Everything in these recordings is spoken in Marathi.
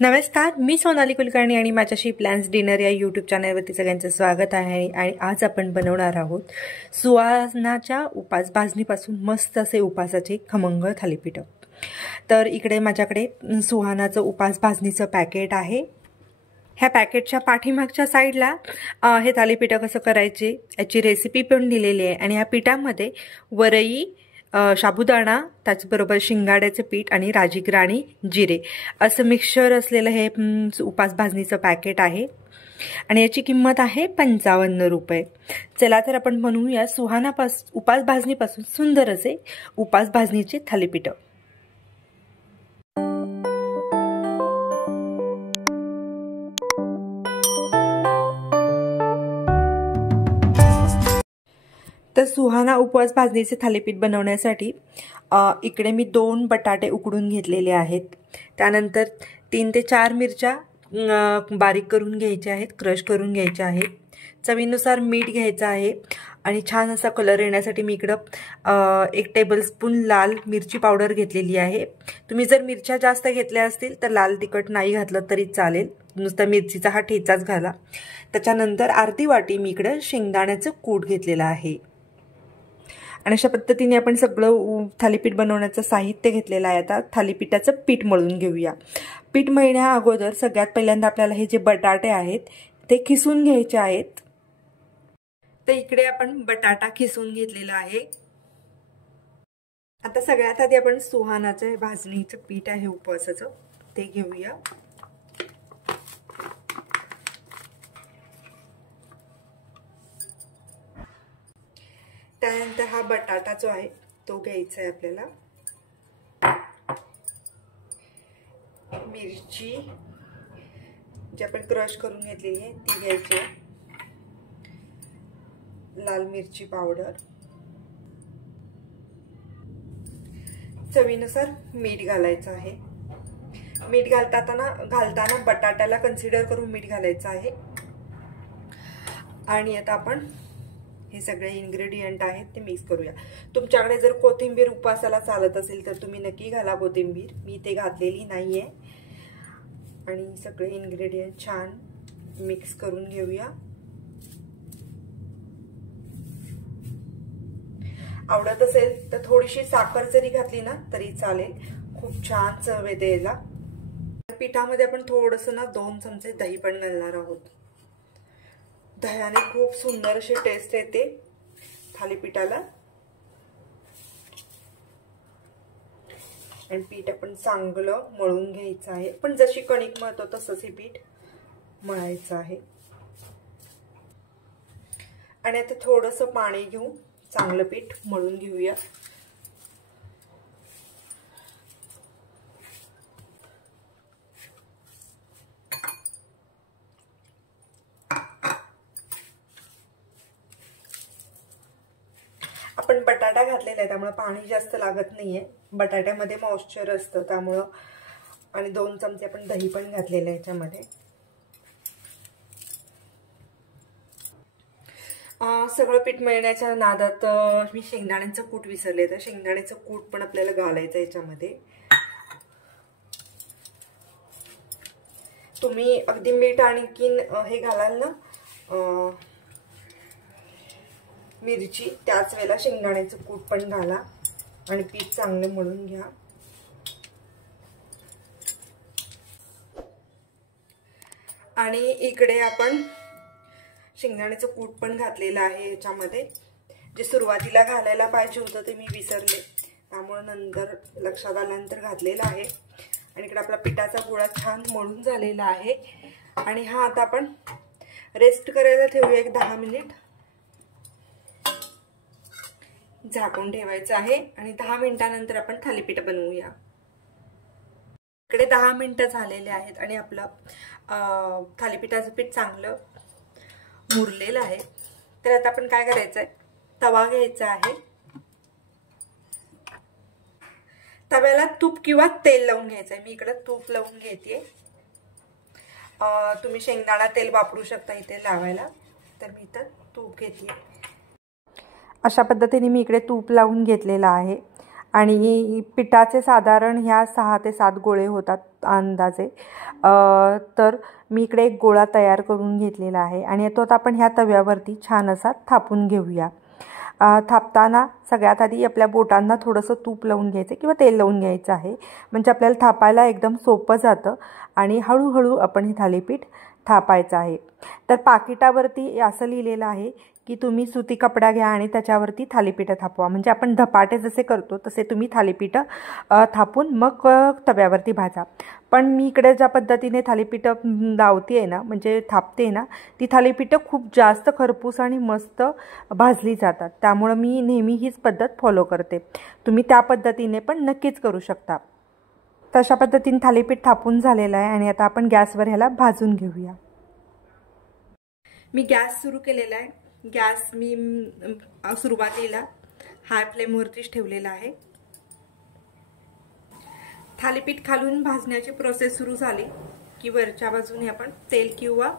नमस्कार, मी सोनाली कुलकर्णी आणि माझ्याशी प्लॅन्स डिनर या यूट्यूब चॅनलवरती सगळ्यांचं स्वागत आहे। आणि आज आपण बनवणार आहोत सुहानाच्या उपास भाजणीपासून मस्त असे उपासाचे खमंग थालीपीठ। तर इकडे माझ्याकडे सुहानाचं उपास भाजणीचं पॅकेट आहे। ह्या पॅकेटच्या पाठीमागच्या साईडला हे थालीपीठ कसं करायचे याची रेसिपी पण दिलेली आहे। आणि या पिठामध्ये वरई, साबुदाणा, त्याचबरोबर शिंगाड्याचे पीठ आणि राजगिराणी जिरे असं मिक्सचर असलेलं हे उपास भाजणीचं पॅकेट आहे। आणि याची किंमत आहे 55 रुपये। चला तर आपण बनवूया उपास भाजणीपासून सुंदर असे उपास भाजणीचे थालीपीठ। तर सुहाना उपवास भाजणीचे थालीपीठ बनवण्यासाठी इकडे मी 2 बटाटे उकडून घेतलेले आहेत। त्यानंतर 3 ते 4 मिरच्या बारीक करून घ्यायच्या आहेत, क्रश करून घ्यायच्या आहेत। चवीनुसार मीठ घ्यायचं आहे आणि छान असा कलर येण्यासाठी मी इकडं 1 टेबलस्पून लाल मिरची पावडर घेतलेली आहे। तुम्ही जर मिरच्या जास्त घेतल्या असतील तर लाल तिखट नाही घातलं तरी चालेल, नुसता मिरचीचा हा ठेचाच घाला। त्याच्यानंतर अर्धी वाटी मी इकडं शेंगदाण्याचं कूट घेतलेलं आहे। आणि अशा पद्धतीने आपण सगळं थालीपीठ बनवण्याचं साहित्य घेतलेलं आहे। आता थालीपीठाचं पीठ मळून घेऊया। पीठ मळण्या अगोदर सगळ्यात पहिल्यांदा आपल्याला हे जे बटाटे आहेत ते खिसून घ्यायचे आहेत। तर इकडे आपण बटाटा खिसून घेतलेला आहे। आता सगळ्यात आधी आपण सुहानाचं भाजणीचं पीठ आहे उपवासाचं ते घेऊया। त्यानंतर हा बटाटा जो आहे तो घ्यायचा आहे आपल्याला। मिरची जी आपण क्रश करून घेतलेली आहे ती घ्यायची आहे। लाल मिरची पावडर, चवीनुसार मीठ घालायचं आहे। मीठ घालताना बटाट्याला कन्सिडर करून मीठ घालायचं आहे। आणि आता आपण हे सगळे इन्ग्रेडियंट आहेत ते मिक्स करूया। तुमच्याकडे जर कोथिंबीर उपासाला चालत असेल तर तुम्ही नक्की घाला कोथिंबीर, मी ते घातलेली नाहीये। आणि सगळे इन्ग्रेडियंट छान मिक्स करून घेऊया। आवडत असेल तर थोडीशी साखर जरी घातली ना तरी चालेल, खूप छान चव येते याला। पिठामध्ये आपण थोडंसं 2 चमचे दही पण घालणार आहोत। दह्याने खूप सुंदर अशी टेस्ट येते थालीपीठाला। आणि पीठ आपण चांगलं मळून घ्यायचं आहे। पण जशी कणिक मळतो तसंच हे पीठ मळायचं आहे। आणि आता थोडंसं पाणी घेऊन चांगलं पीठ मळून घेऊया। आपण बटाटा घातलेला आहे त्यामुळे पाणी जास्त लागत नाहीये, बटाट्यामध्ये मॉइश्चर असतं त्यामुळे। आणि 2 चमचे आपण दही पण घातलेलं आहे याच्यामध्ये। सगळं पीठ मळण्याच्या नादात मी शेंगदाण्याचं कूट विसरले, तर शेंगदाण्याचं कूट पण आपल्याला घालायचं याच्यामध्ये। तुम्ही अगदी मीठ आणखीन हे घालाल ना मिरची, त्याच वेळेला शेंगदाण्याचं कूट पण घाला आणि पीठ चांगले मळून घ्या। आणि इकडे आपण शेंगदाण्याचं कूट पण घातलेलं आहे याच्यामध्ये। जे सुरुवातीला घालायला पाहिजे होतं ते मी विसरले, त्यामुळे नंतर लक्षात आल्यानंतर घातलेलं आहे। आणि इकडे आपला पिठाचा गोळा छान मळून झालेला आहे। आणि हा आता आपण रेस्ट करायला ठेवूया 10 मिनिट। झाकून ठेवायचं आहे आणि 10 मिनिटांनंतर आपण थालीपीठ बनवूया। इकडे 10 मिनिटं झालेले आहेत आणि आपलं थालीपीठाचं पीठ चांगलं मुरलेलं आहे। तर आता आपण काय करायचंय, तवा घ्यायचा आहे। तव्याला तूप किंवा तेल लावून घ्यायचंय, मी इकडे तूप लावून घेते। तुम्ही शेंगदाणा तेल वापरू शकता इथे लावायला, तर मी इथं तूप घेते। अशा पद्धतीने मी इकडे तूप लावून घेतलेला आहे। आणि पिठाचे साधारण ह्या 6 ते 7 गोळे होतात अंदाजे। तर मी इकडे एक गोळा तयार करून घेतलेला आहे आणि तो आता आपण ह्या तव्यावरती छान असा थापून घेऊया। थापताना सगळ्यात आधी आपल्या बोटांना थोडंसं तूप लावून घ्यायचं किंवा तेल लावून घ्यायचं आहे, म्हणजे आपल्याला थापायला एकदम सोपं जातं आणि हळूहळू आपण हे थालीपीठ थापायचं आहे। तर पाकिटावरती असं लिहिलेलं आहे की तुम्ही सुती कपडा घ्या आणि त्याच्यावरती थालीपीठं थापवा, म्हणजे आपण धपाटे जसे करतो तसे तुम्ही थालीपीठं थापून मग तव्यावरती भाजा। पण मी इकडे ज्या पद्धतीने थालीपीठं लावते आहे ना, म्हणजे थापते ना, ती थालीपीठं खूप जास्त खरपूस आणि मस्त भाजली जातात, त्यामुळे मी नेहमी हीच पद्धत फॉलो करते। तुम्ही त्या पद्धतीने पण नक्कीच करू शकता। तशा पद्धतीने थालीपीठ थापून झालेलं आहे आणि आता आपण गॅसवर ह्याला भाजून घेऊया। मी गॅस सुरू केलेला आहे। गॅस मी सुरुवातीला हाय फ्लेमवरतीच ठेवलेला आहे। थालीपीठ खालून भाजण्याची प्रोसेस सुरू झाली की वरच्या बाजूने आपण तेल किंवा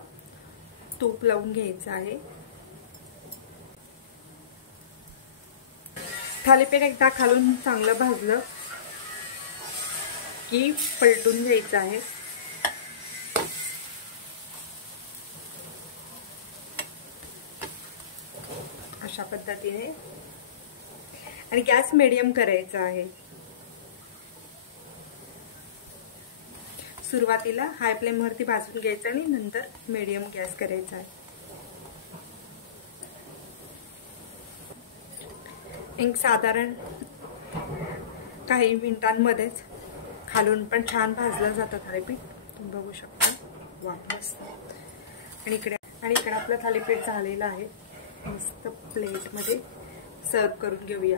तूप लावून घ्यायचं आहे। थालीपीठ एकदा खालून चांगलं भाजलं की पलटून घ्यायचं आहे। अशा पद्धतीने आणि गॅस मीडियम करायचा आहे। सुरुवातीला हाय फ्लेम वरती भाजून घ्यायचं आणि नंतर मीडियम गॅस करायचा आहे। एक साधारण काही मिनिटांमध्येच खालून पण छान भाजलं जातं थालीपीठ, तुम्ही बघू शकता। वापस आणि इकडे आपलं थालीपीठ झालेलं आहे। मस्त प्लेटमध्ये सर्व करून घेऊया।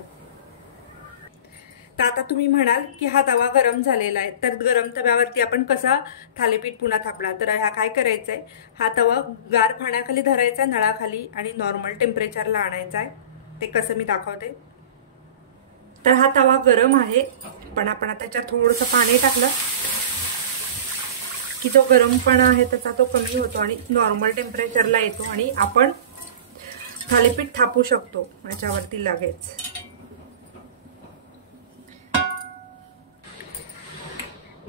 तर आता तुम्ही म्हणाल की हा तवा गरम झालेला आहे, तर गरम तव्यावरती आपण कसा थालीपीठ पुन्हा थापला? तर ह्या काय करायचंय, हा तवा गार पाण्याखाली धरायचा नळाखाली आणि नॉर्मल टेम्परेचरला आणायचा आहे। ते कसं मी दाखवते। तर हा तवा गरम आहे, पण आपण आता त्याच्यात थोडंसं पाणी टाकलं की जो गरमपणा आहे त्याचा तो कमी होतो आणि नॉर्मल टेम्परेचरला येतो आणि आपण थालीपीठ थापू शकतो याच्यावरती लगेच।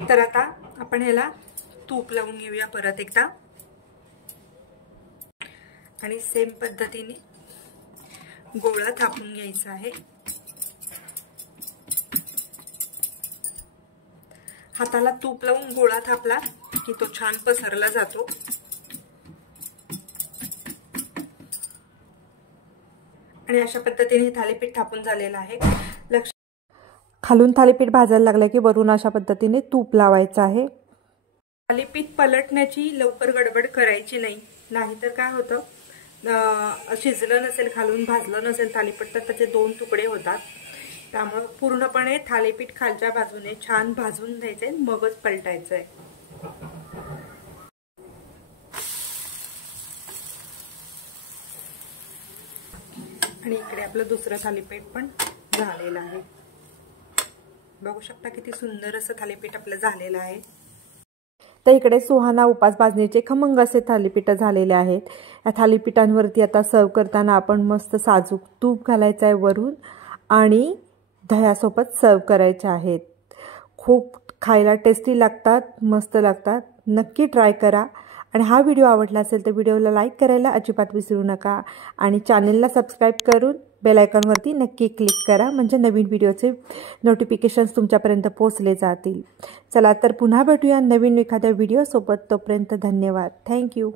तर आता आपण ह्याला तूप लावून घेऊया परत एकदा आणि सेम पद्धतीने गोळा थापून घ्यायचा आहे। हाताला तूप लावून गोळा थापला की तो छान पसरला जातो आणि अशा पद्धतीने थालीपीठ थापून झालेलं आहे। खालून थालीपीठ भाजायला लागलं की वरून अशा पद्धतीने तूप लावायचं आहे। थालीपीठ पलटण्याची लवकर गडबड करायची नाही, नाहीतर काय होतं, शिजलं नसेल, खालून भाजलं नसेल थालीपीठ तर त्याचे 2 तुकडे होतात। त्यामुळे पूर्णपणे थालीपीठ खालच्या बाजूने छान भाजून द्यायचंय, मगच पलटायचंय। आणि इकडे आपलं दुसरं थालीपीठ पण झालेलं आहे। बघू शकता किती सुंदर असं थालीपीठ आपलं झालेलं आहे। तर इकडे सुहाना उपास भाजणीचे खमंग असे थालीपीठ झालेले आहेत। या थालीपीठांवरती आता सर्व करताना आपण मस्त साजूक तूप घालायचं आहे वरून आणि दह्यासोबत सर्व करायचे आहेत। खूप खायला टेस्टी लागतात, मस्त लागतात। नक्की ट्राय करा आणि हा व्हिडिओ आवडला असेल तर व्हिडिओला लाईक करायला अजिबात विसरू नका आणि चॅनलला सबस्क्राईब करून बेल आयकॉनवरती नक्की क्लिक करा, म्हणजे नवीन व्हिडिओचे नोटिफिकेशन्स तुमच्यापर्यंत पोहोचले जातील। चला तर पुन्हा भेटूया नवीन एखाद्या व्हिडिओसोबत, तोपर्यंत धन्यवाद। थँक्यू।